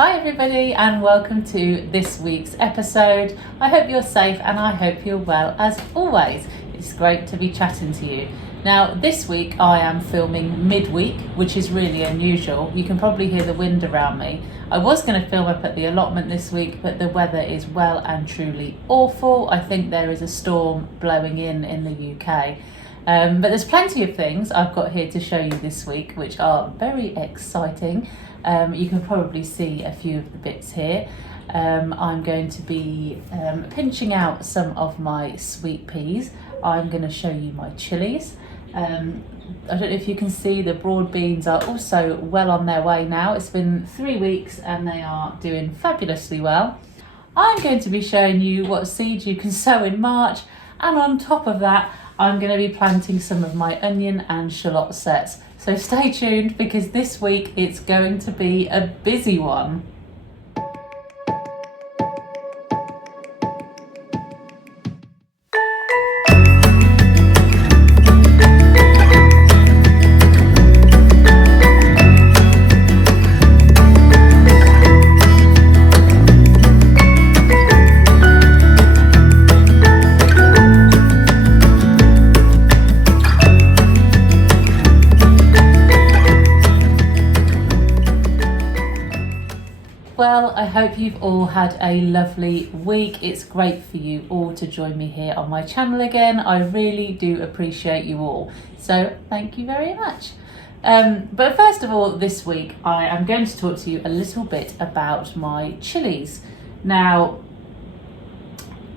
Hi everybody and welcome to this week's episode. I hope you're safe and I hope you're well as always. It's great to be chatting to you. Now this week I am filming midweek, which is really unusual. You can probably hear the wind around me. I was going to film up at the allotment this week, but the weather is well and truly awful. I think there is a storm blowing in the UK. But there's plenty of things I've got here to show you this week which are very exciting. You can probably see a few of the bits here. I'm going to be pinching out some of my sweet peas. I'm going to show you my chilies. I don't know if you can see the broad beans are also well on their way now. It's been 3 weeks and they are doing fabulously well. I'm going to be showing you what seeds you can sow in March, and on top of that I'm going to be planting some of my onion and shallot sets. So stay tuned because this week it's going to be a busy one. Well, I hope you've all had a lovely week. It's great for you all to join me here on my channel again. I really do appreciate you all. So thank you very much. But first of all, this week I am going to talk to you a little bit about my chilies. Now,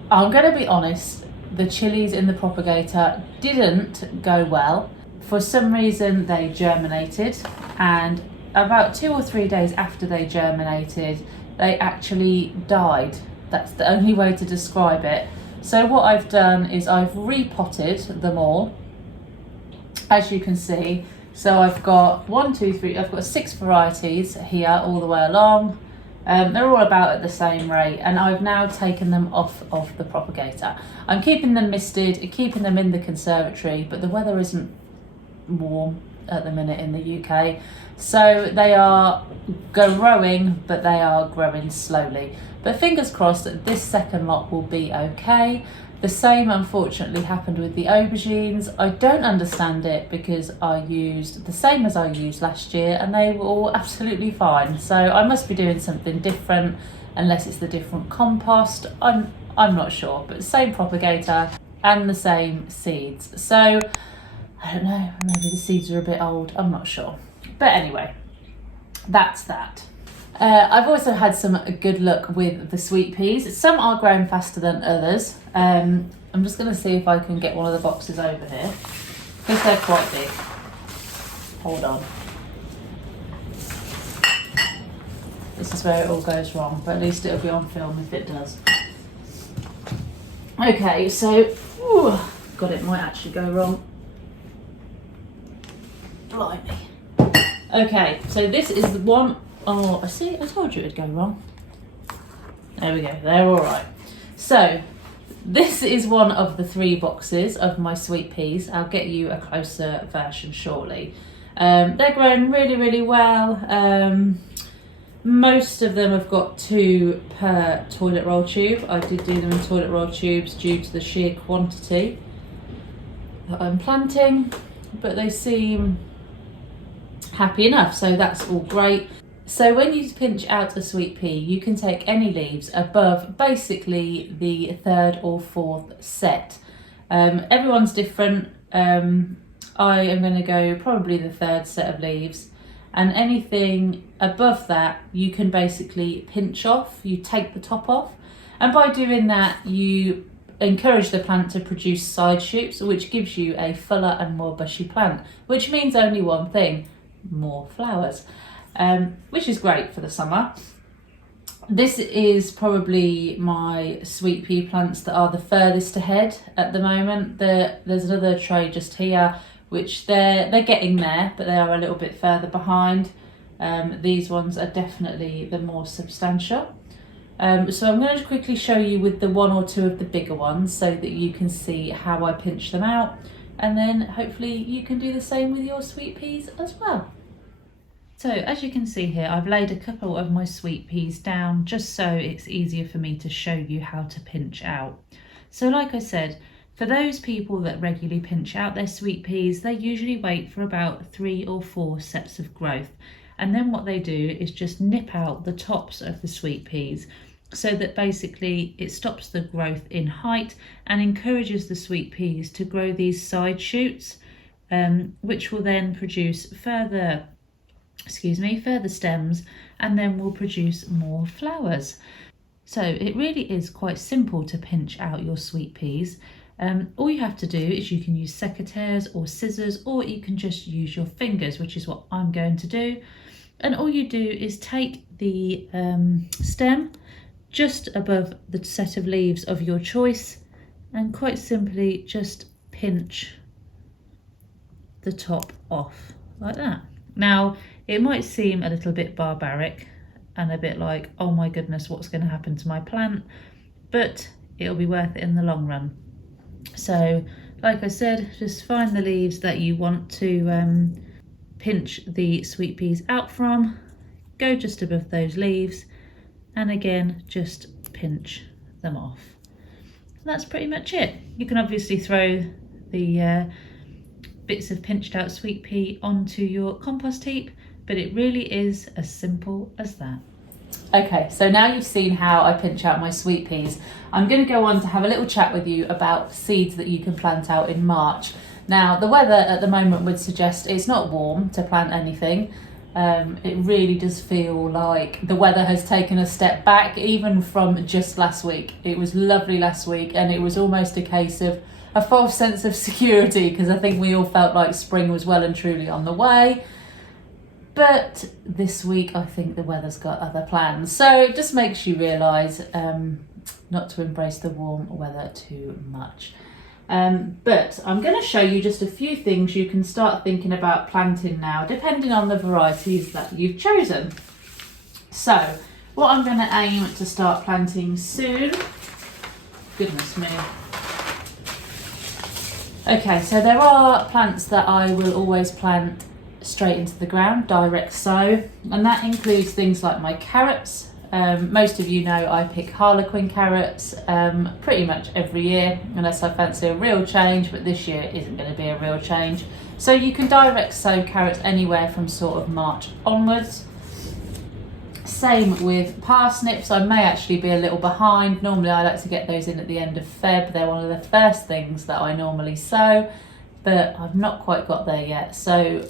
I'm going to be honest, the chilies in the propagator didn't go well. For some reason they germinated, and about 2 or 3 days after they germinated, they actually died. That's the only way to describe it. So what I've done is I've repotted them all, as you can see. So I've got I've got 6 varieties here all the way along. They're all about at the same rate, and I've now taken them off of the propagator. I'm keeping them misted, keeping them in the conservatory, but the weather isn't warm at the minute in the UK, so they are growing, but they are growing slowly. But fingers crossed that this second lot will be okay. The same unfortunately happened with the aubergines. I don't understand it because I used the same as I used last year and they were all absolutely fine. So I must be doing something different, unless it's the different compost. I'm not sure, but same propagator and the same seeds. So I don't know, maybe the seeds are a bit old, I'm not sure. But anyway, that's that. I've also had some good luck with the sweet peas. Some are growing faster than others. I'm just going to see if I can get one of the boxes over here, because they're quite big. Hold on. This is where it all goes wrong, but at least it'll be on film if it does. Okay, so, God, it might actually go wrong. Blimey. Okay, so this is the one. Oh, I see, I told you it'd go wrong. There we go, they're all right. So this is one of the 3 boxes of my sweet peas. I'll get you a closer version shortly. They're growing really, really well. Most of them have got 2 per toilet roll tube. I did do them in toilet roll tubes due to the sheer quantity that I'm planting, but they seem happy enough, so that's all great. So when you pinch out a sweet pea, you can take any leaves above basically the 3rd or 4th set. Everyone's different. I am going to go probably the 3rd set of leaves, and anything above that you can basically pinch off. You take the top off, and by doing that you encourage the plant to produce side shoots, which gives you a fuller and more bushy plant, which means only one thing: more flowers, which is great for the summer. This is probably my sweet pea plants that are the furthest ahead at the moment. There's another tray just here, which they're getting there, but they are a little bit further behind. These ones are definitely the more substantial. So I'm going to quickly show you with the 1 or 2 of the bigger ones so that you can see how I pinch them out, and then hopefully you can do the same with your sweet peas as well. So as you can see here, I've laid a couple of my sweet peas down just so it's easier for me to show you how to pinch out. So like I said, for those people that regularly pinch out their sweet peas, they usually wait for about 3 or 4 sets of growth. And then what they do is just nip out the tops of the sweet peas so that basically it stops the growth in height and encourages the sweet peas to grow these side shoots, which will then produce further stems and then will produce more flowers. So it really is quite simple to pinch out your sweet peas. All you have to do is you can use secateurs or scissors, or you can just use your fingers, which is what I'm going to do. And all you do is take the stem just above the set of leaves of your choice and quite simply just pinch the top off like that. Now, it might seem a little bit barbaric and a bit like, oh my goodness, what's going to happen to my plant? But it'll be worth it in the long run. So, like I said, just find the leaves that you want to pinch the sweet peas out from, go just above those leaves, and again, just pinch them off. That's pretty much it. You can obviously throw the bits of pinched out sweet pea onto your compost heap, but it really is as simple as that. Okay, so now you've seen how I pinch out my sweet peas, I'm going to go on to have a little chat with you about seeds that you can plant out in March. Now, the weather at the moment would suggest it's not warm to plant anything. It really does feel like the weather has taken a step back, even from just last week. It was lovely last week, and it was almost a case of a false sense of security, because I think we all felt like spring was well and truly on the way. But this week, I think the weather's got other plans. So it just makes you realise not to embrace the warm weather too much. But I'm going to show you just a few things you can start thinking about planting now, depending on the varieties that you've chosen. So what I'm going to aim to start planting soon, goodness me. Okay, so there are plants that I will always plant straight into the ground, direct sow, and that includes things like my carrots. Most of you know I pick Harlequin carrots pretty much every year, unless I fancy a real change, but this year isn't going to be a real change. So you can direct sow carrots anywhere from sort of March onwards. Same with parsnips. I may actually be a little behind. Normally I like to get those in at the end of Feb. They're one of the first things that I normally sow, but I've not quite got there yet. So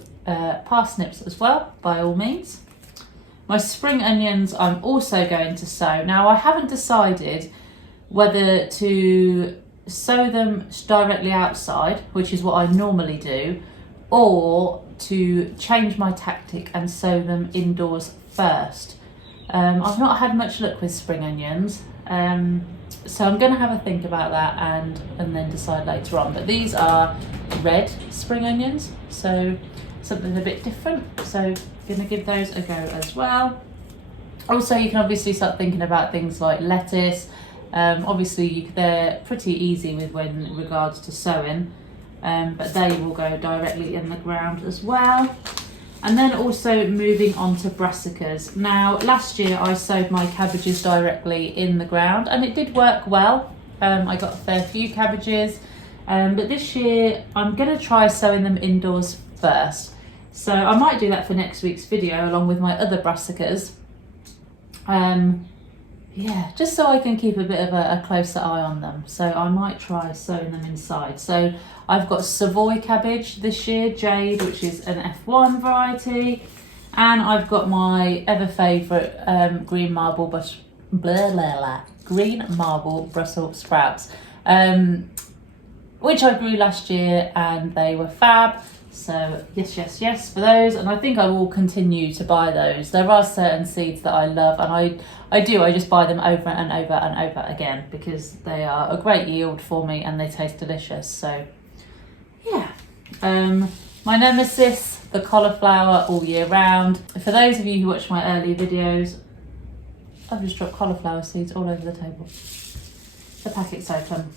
parsnips as well, by all means. My spring onions I'm also going to sow. Now I haven't decided whether to sow them directly outside, which is what I normally do, or to change my tactic and sow them indoors first. I've not had much luck with spring onions, so I'm going to have a think about that and then decide later on. But these are red spring onions, so something a bit different, so going to give those a go as well. Also, you can obviously start thinking about things like lettuce. Obviously they're pretty easy with when regards to sowing, but they will go directly in the ground as well. And then also moving on to brassicas. Now last year I sowed my cabbages directly in the ground and it did work well. I got a fair few cabbages, but this year I'm going to try sowing them indoors first. So I might do that for next week's video along with my other brassicas. Yeah, just so I can keep a bit of a closer eye on them. So I might try sowing them inside. So I've got Savoy cabbage this year, Jade, which is an F1 variety. And I've got my ever favourite green marble Brussels sprouts, which I grew last year and they were fab. So yes for those, and I think I will continue to buy those. There are certain seeds that I love, and I just buy them over and over and over again because they are a great yield for me and they taste delicious. So yeah, my nemesis, the cauliflower all year round. For those of you who watch my early videos, I've just dropped cauliflower seeds all over the table. The packet's open.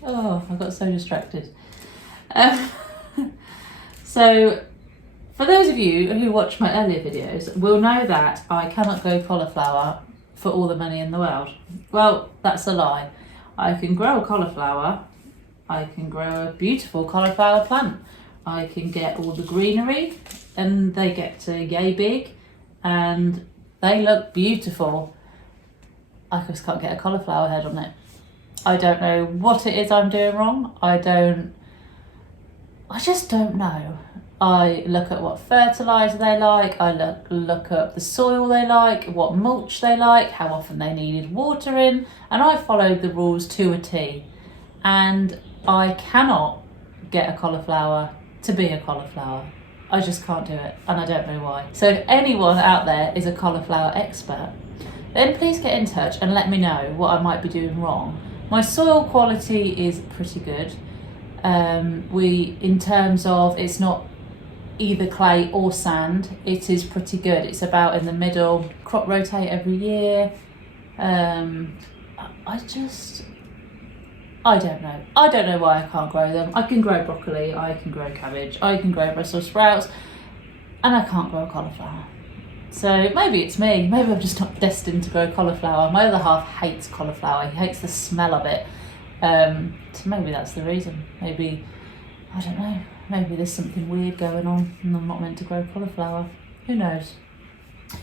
Oh, I got so distracted. So for those of you who watch my earlier videos will know that I cannot grow cauliflower for all the money in the world. Well, that's a lie. I can grow a cauliflower, I can grow a beautiful cauliflower plant, I can get all the greenery and they get to yay big and they look beautiful. I just can't get a cauliflower head on it. I don't know what it is I'm doing wrong. I just don't know. I look at what fertiliser they like, I look at the soil they like, what mulch they like, how often they needed watering, and I followed the rules to a T. And I cannot get a cauliflower to be a cauliflower. I just can't do it, and I don't know why. So if anyone out there is a cauliflower expert, then please get in touch and let me know what I might be doing wrong. My soil quality is pretty good. In terms of it's not either clay or sand, it is pretty good. It's about in the middle. Crop rotate every year. I don't know. I don't know why I can't grow them. I can grow broccoli, I can grow cabbage, I can grow Brussels sprouts, and I can't grow cauliflower. So maybe it's me. Maybe I'm just not destined to grow cauliflower. My other half hates cauliflower. He hates the smell of it. So maybe that's the reason. Maybe, I don't know. Maybe there's something weird going on and I'm not meant to grow cauliflower. Who knows?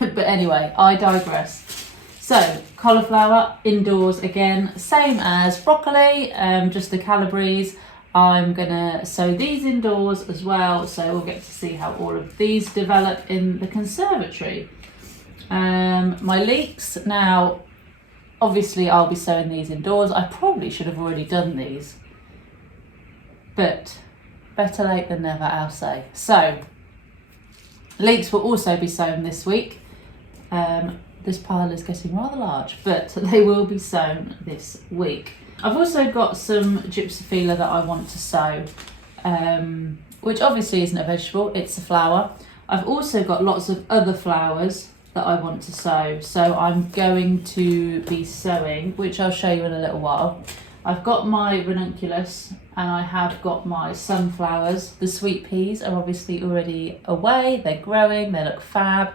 But anyway, I digress. So, cauliflower indoors again, same as broccoli, just the Calibris. I'm gonna sow these indoors as well, so we'll get to see how all of these develop in the conservatory. My leeks, now, obviously I'll be sowing these indoors. I probably should have already done these, but better late than never, I'll say. So, leeks will also be sown this week. This pile is getting rather large, but they will be sown this week. I've also got some gypsophila that I want to sow, which obviously isn't a vegetable, it's a flower. I've also got lots of other flowers that I want to sow, so I'm going to be sowing, which I'll show you in a little while. I've got my ranunculus and I have got my sunflowers. The sweet peas are obviously already away, they're growing, they look fab.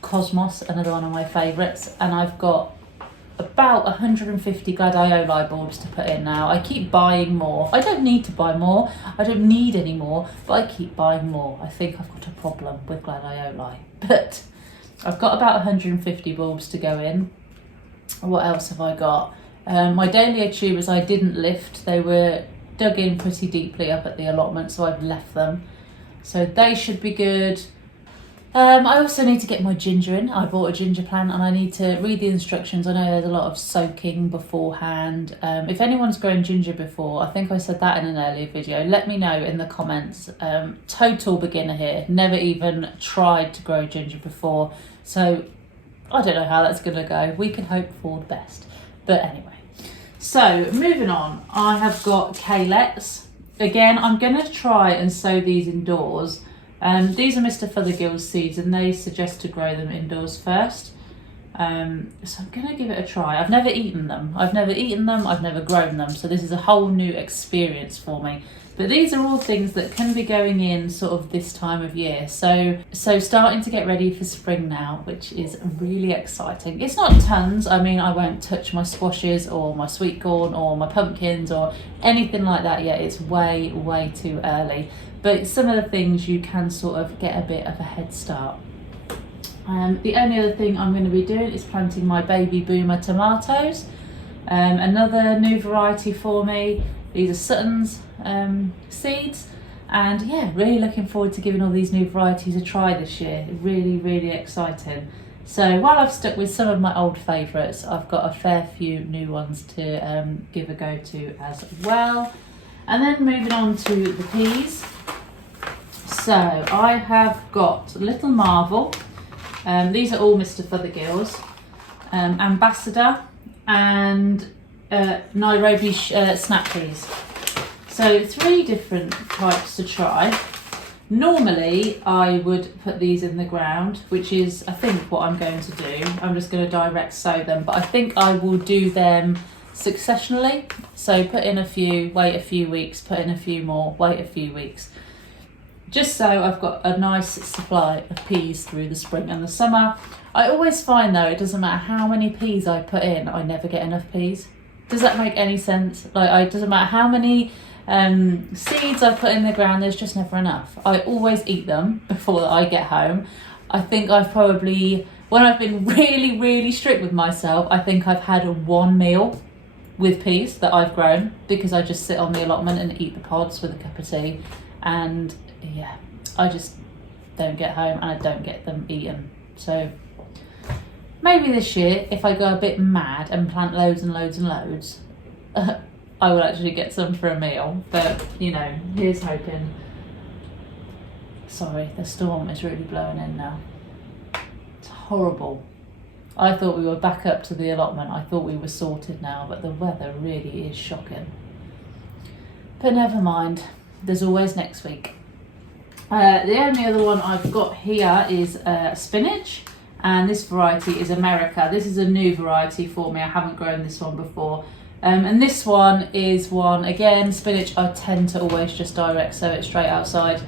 Cosmos, another one of my favourites, and I've got about 150 gladioli bulbs to put in now. I keep buying more. I don't need to buy more, I don't need any more, but I keep buying more. I think I've got a problem with gladioli, but I've got about 150 bulbs to go in. What else have I got? My dahlia tubers I didn't lift, they were dug in pretty deeply up at the allotment, so I've left them, so they should be good. I also need to get my ginger in. I bought a ginger plant and I need to read the instructions. I know there's a lot of soaking beforehand. If anyone's grown ginger before, I think I said that in an earlier video, let me know in the comments. Total beginner here, never even tried to grow ginger before, so I don't know how that's going to go. We can hope for the best. But anyway, so moving on, I have got Caylets. Again, I'm going to try and sow these indoors. These are Mr. Fothergill's seeds and they suggest to grow them indoors first. So I'm going to give it a try. I've never eaten them, I've never grown them, so this is a whole new experience for me. But these are all things that can be going in sort of this time of year. So starting to get ready for spring now, which is really exciting. It's not tons, I mean, I won't touch my squashes or my sweet corn or my pumpkins or anything like that yet. It's way, way too early. But some of the things you can sort of get a bit of a head start. The only other thing I'm going to be doing is planting my baby boomer tomatoes. Another new variety for me. These are Sutton's seeds. And yeah, really looking forward to giving all these new varieties a try this year. Really, really exciting. So while I've stuck with some of my old favourites, I've got a fair few new ones to give a go to as well. And then moving on to the peas. So I have got Little Marvel, these are all Mr. Fothergill's, Ambassador and Nairobi snap peas. So 3 different types to try. Normally I would put these in the ground, which is I think what I'm going to do. I'm just going to direct sow them, but I think I will do them successionally. So put in a few, wait a few weeks, put in a few more, wait a few weeks. just so I've got a nice supply of peas through the spring and the summer. I always find though, it doesn't matter how many peas I put in, I never get enough peas. Does that make any sense? Like, it doesn't matter how many seeds I put in the ground, there's just never enough. I always eat them before I get home. I think I've probably, when I've been really, really strict with myself, I think I've had one meal with peas that I've grown, because I just sit on the allotment and eat the pods with a cup of tea. And yeah, I just don't get home and I don't get them eaten. So maybe this year, if I go a bit mad and plant loads and loads and loads, I will actually get some for a meal. But, you know, here's hoping. Sorry, the storm is really blowing in now. It's horrible. I thought we were back up to the allotment. I thought we were sorted now, but the weather really is shocking. But never mind. There's always next week. The only other one I've got here is spinach. And this variety is America. This is a new variety for me. I haven't grown this one before. And this one is one, again, spinach I tend to always just direct sow it straight outside.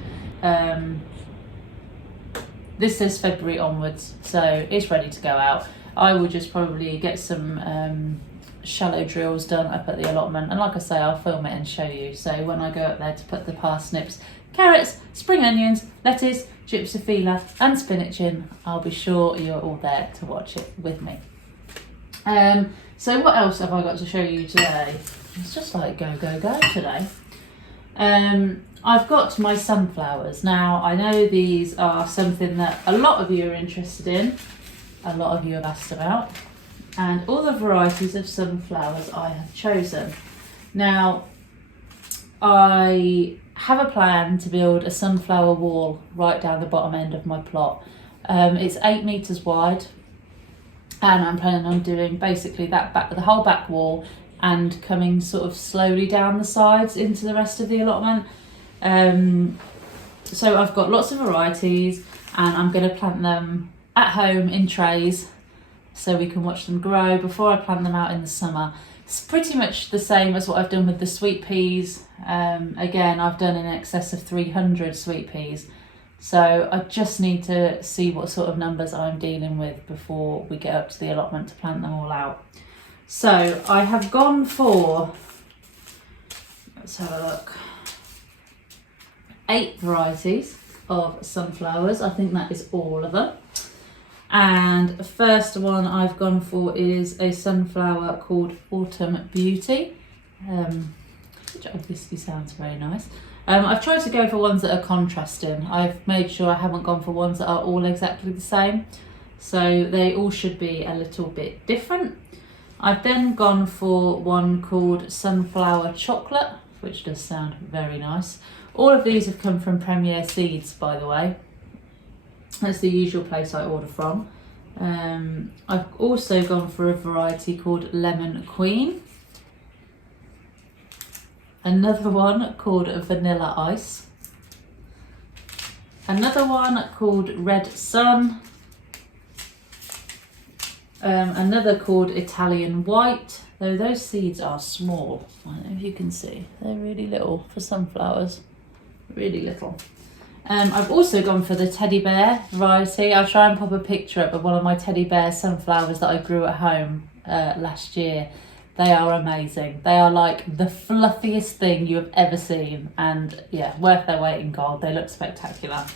This says February onwards, so it's ready to go out. I will just probably get some shallow drills done up at the allotment. And like I say, I'll film it and show you. So when I go up there to put the parsnips, carrots, spring onions, lettuce, gypsophila and spinach in, I'll be sure you're all there to watch it with me. So what else have I got to show you today? It's just like go, go, go today. I've got my sunflowers. Now, I know these are something that a lot of you are interested in, a lot of you have asked about, and all the varieties of sunflowers I have chosen. Now, I have a plan to build a sunflower wall right down the bottom end of my plot. It's 8 meters wide, and I'm planning on doing basically that back, the whole back wall, and coming sort of slowly down the sides into the rest of the allotment. So I've got lots of varieties, and I'm going to plant them at home in trays so we can watch them grow before I plant them out in the summer. It's pretty much the same as what I've done with the sweet peas. Again, I've done in excess of 300 sweet peas. So I just need to see what sort of numbers I'm dealing with before we get up to the allotment to plant them all out. So I have gone for, let's have a look, 8 varieties of sunflowers. I think that is all of them. And the first one I've gone for is a sunflower called Autumn Beauty, which obviously sounds very nice. I've tried to go for ones that are contrasting. I've made sure I haven't gone for ones that are all exactly the same, so they all should be a little bit different. I've then gone for one called Sunflower Chocolate, which does sound very nice. All of these have come from Premier Seeds, by the way. That's the usual place I order from. I've also gone for a variety called Lemon Queen. Another one called Vanilla Ice. Another one called Red Sun. Another called Italian White, though those seeds are small. I don't know if you can see. They're really little for sunflowers. Really little. I've also gone for the teddy bear variety. I'll try and pop a picture up of one of my teddy bear sunflowers that I grew at home last year. They are amazing. They are like the fluffiest thing you have ever seen, and yeah, worth their weight in gold. They look spectacular.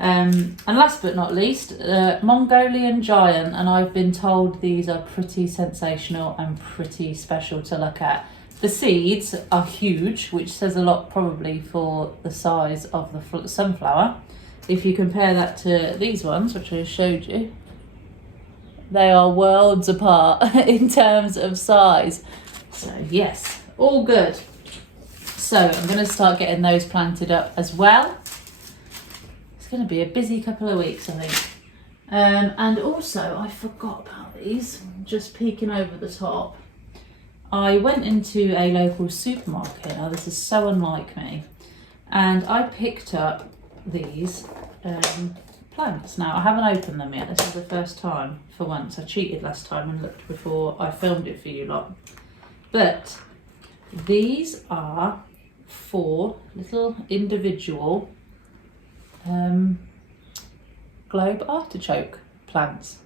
And last but not least, Mongolian Giant, and I've been told these are pretty sensational and pretty special to look at. The seeds are huge, which says a lot probably for the size of the sunflower. If you compare that to these ones, which I showed you, they are worlds apart in terms of size. So yes, all good. So I'm going to start getting those planted up as well. It's going to be a busy couple of weeks, I think. And also, I forgot about these, just peeking over the top. I went into a local supermarket. Now this is so unlike me, and I picked up these plants. Now I haven't opened them yet. This is the first time for once. I cheated last time and looked before I filmed it for you lot. But these are 4 little individual globe artichoke plants.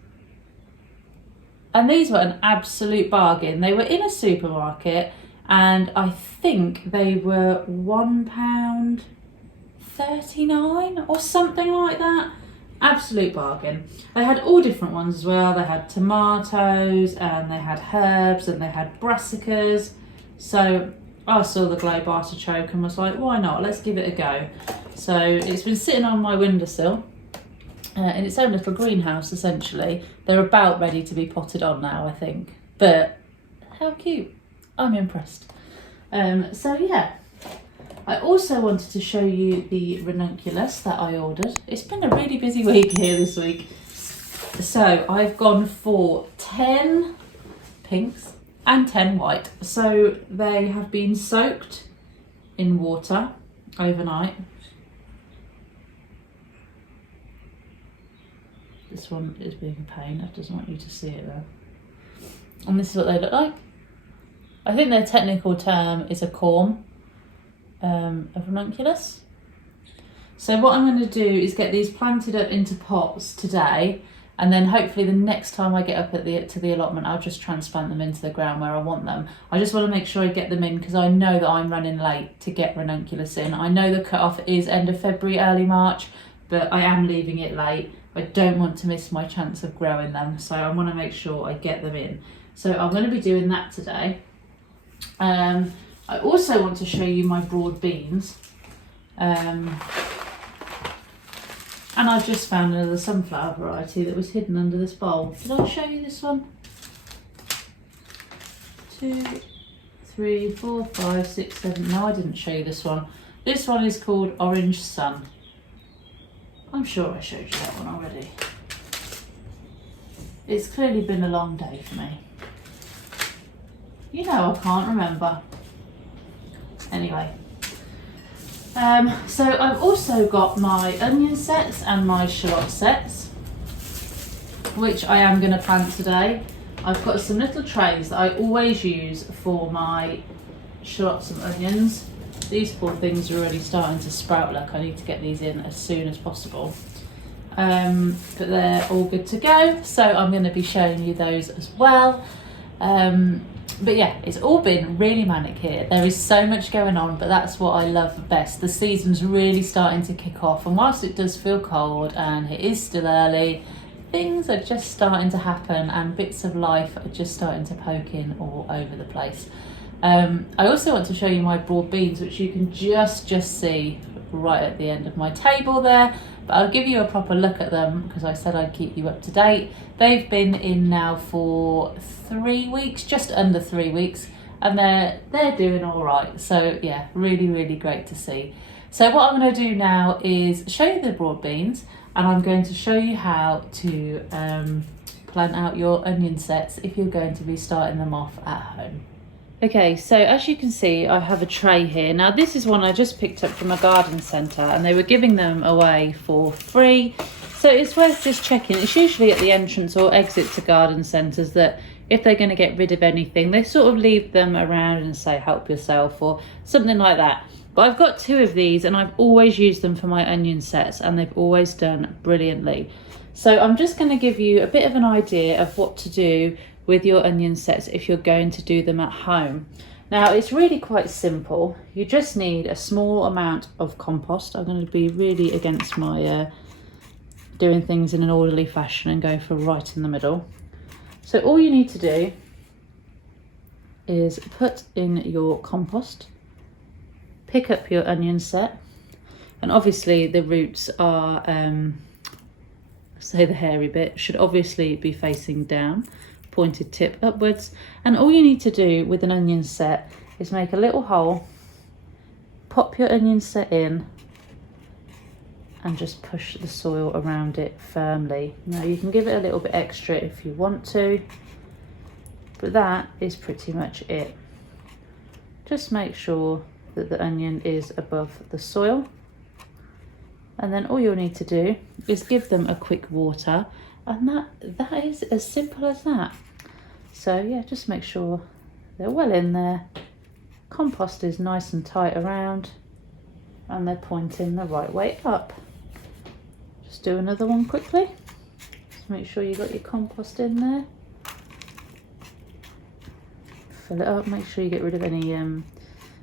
And these were an absolute bargain. They were in a supermarket and I think they were £1.39 or something like that. Absolute bargain. They had all different ones as well. They had tomatoes and they had herbs and they had brassicas. So I saw the globe artichoke and was like, why not? Let's give it a go. So it's been sitting on my windowsill in its own little greenhouse essentially. They're about ready to be potted on now, I think. But how cute. I'm impressed. So yeah. I also wanted to show you the ranunculus that I ordered. It's been a really busy week here this week. So I've gone for 10 pinks and 10 white. So they have been soaked in water overnight. This one is being a pain. I just want you to see it there. And this is what they look like. I think their technical term is a corm. Of ranunculus. So what I'm going to do is get these planted up into pots today, and then hopefully the next time I get up at to the allotment I'll just transplant them into the ground where I want them. I just want to make sure I get them in because I know that I'm running late to get ranunculus in. I know the cut-off is end of February, early March, but I am leaving it late. I don't want to miss my chance of growing them, so I want to make sure I get them in. So I'm going to be doing that today. I also want to show you my broad beans. And I've just found another sunflower variety that was hidden under this bowl. Did I show you this one? 2, 3, 4, 5, 6, 7. No, I didn't show you this one. This one is called Orange Sun. I'm sure I showed you that one already. It's clearly been a long day for me. You know I can't remember. Anyway, so I've also got my onion sets and my shallot sets, which I am going to plant today. I've got some little trays that I always use for my shallots and onions. These poor things are already starting to sprout. Look, I need to get these in as soon as possible. But they're all good to go, so I'm going to be showing you those as well. But yeah, it's all been really manic here. There is so much going on, but that's what I love best. The season's really starting to kick off, and whilst it does feel cold and it is still early, things are just starting to happen and bits of life are just starting to poke in all over the place. I also want to show you my broad beans, which you can just see right at the end of my table there, but I'll give you a proper look at them because I said I'd keep you up to date. They've been in now for 3 weeks, just under 3 weeks, and they're doing all right. So yeah, really great to see. So what I'm going to do now is show you the broad beans, and I'm going to show you how to plant out your onion sets if you're going to be starting them off at home. Okay, so as you can see, I have a tray here. Now this is one I just picked up from a garden centre, and they were giving them away for free. So it's worth just checking. It's usually at the entrance or exit to garden centres that if they're going to get rid of anything, they sort of leave them around and say help yourself or something like that. But I've got 2 of these and I've always used them for my onion sets and they've always done brilliantly. So I'm just going to give you a bit of an idea of what to do with your onion sets if you're going to do them at home. Now it's really quite simple. You just need a small amount of compost. I'm going to be really against my doing things in an orderly fashion and go for right in the middle. So all you need to do is put in your compost, pick up your onion set, and obviously the roots are, say the hairy bit, should obviously be facing down, pointed tip upwards. And all you need to do with an onion set is make a little hole, pop your onion set in, and just push the soil around it firmly. Now you can give it a little bit extra if you want to, but that is pretty much it. Just make sure that the onion is above the soil, and then all you'll need to do is give them a quick water, and that is as simple as that. So yeah, just make sure they're well in there, compost is nice and tight around, and they're pointing the right way up. Just do another one quickly. Just make sure you got your compost in there. Fill it up, make sure you get rid of any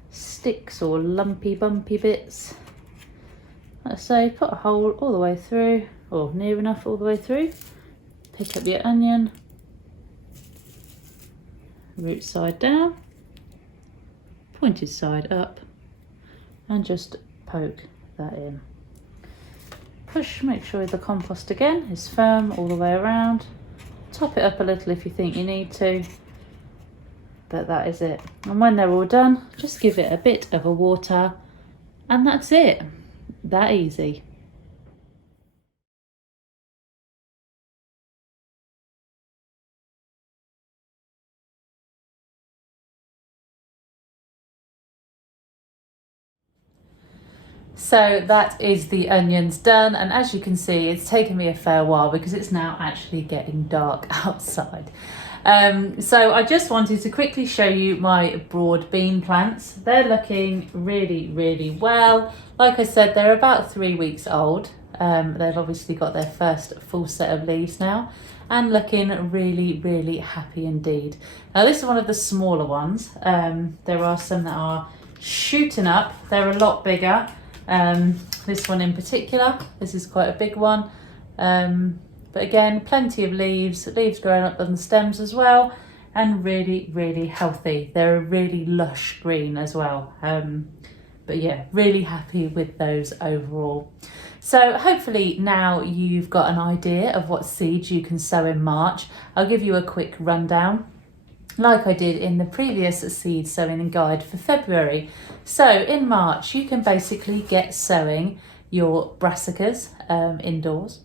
sticks or lumpy bumpy bits. Like I say, put a hole all the way through, or near enough all the way through. Pick up your onion, root side down, pointed side up, and just poke that in. Push, make sure the compost again is firm all the way around. Top it up a little if you think you need to, but that is it. And when they're all done, just give it a bit of a water, and that's it. That easy. So that is the onions done, and as you can see, it's taken me a fair while because it's now actually getting dark outside. So I just wanted to quickly show you my broad bean plants. They're looking really well. Like I said, they're about 3 weeks old. They've obviously got their first full set of leaves now and looking really happy indeed. Now this is one of the smaller ones. There are some that are shooting up. They're a lot bigger. This one in particular, this is quite a big one. But again, plenty of leaves growing up on the stems as well, and really healthy. They're a really lush green as well. But yeah, really happy with those overall. So hopefully now you've got an idea of what seeds you can sow in March. I'll give you a quick rundown, like I did in the previous seed sowing guide for February. So in March, you can basically get sowing your brassicas indoors.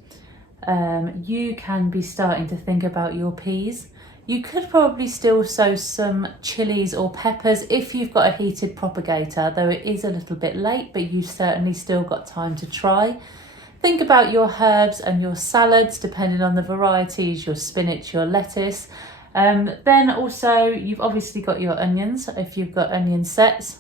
You can be starting to think about your peas. You could probably still sow some chilies or peppers if you've got a heated propagator, though it is a little bit late, but you've certainly still got time to try. Think about your herbs and your salads, depending on the varieties, your spinach, your lettuce. Then also, you've obviously got your onions, if you've got onion sets.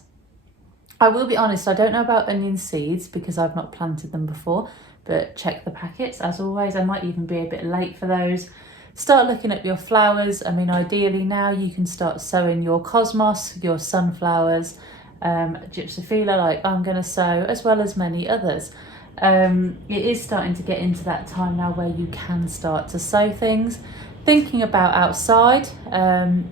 I will be honest, I don't know about onion seeds because I've not planted them before, but check the packets as always. I might even be a bit late for those. Start looking at your flowers. I mean, ideally now you can start sowing your cosmos, your sunflowers, gypsophila like I'm going to sow, as well as many others. It is starting to get into that time now where you can start to sow things. Thinking about outside,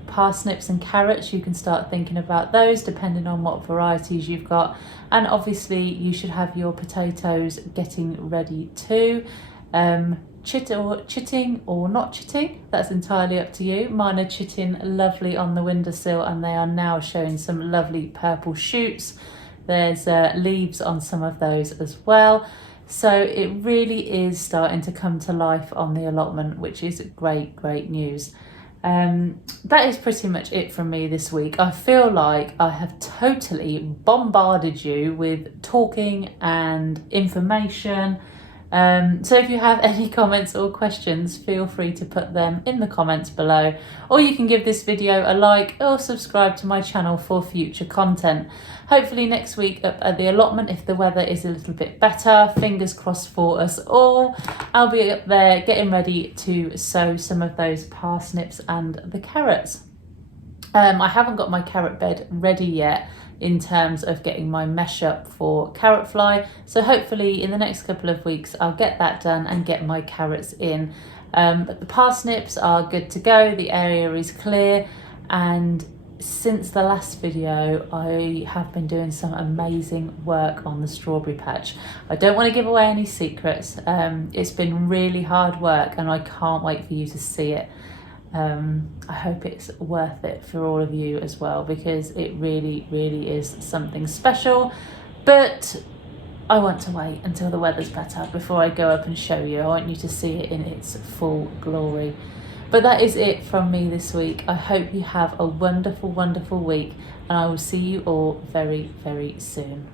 parsnips and carrots, you can start thinking about those depending on what varieties you've got. And obviously you should have your potatoes getting ready too. Chitting or not chitting, that's entirely up to you. Mine are chitting lovely on the windowsill, and they are now showing some lovely purple shoots. There's leaves on some of those as well. So it really is starting to come to life on the allotment, which is great news. That is pretty much it from me this week. I feel like I have totally bombarded you with talking and information. So if you have any comments or questions, feel free to put them in the comments below, or you can give this video a like or subscribe to my channel for future content. Hopefully next week up at the allotment, if the weather is a little bit better, fingers crossed for us all, I'll be up there getting ready to sow some of those parsnips and the carrots. I haven't got my carrot bed ready yet in terms of getting my mesh up for carrot fly, so hopefully in the next couple of weeks I'll get that done and get my carrots in. But the parsnips are good to go, the area is clear, and since the last video I have been doing some amazing work on the strawberry patch. I don't want to give away any secrets. It's been really hard work and I can't wait for you to see it. I hope it's worth it for all of you as well, because it really is something special. But I want to wait until the weather's better before I go up and show you. I want you to see it in its full glory. But that is it from me this week. I hope you have a wonderful week, and I will see you all very soon.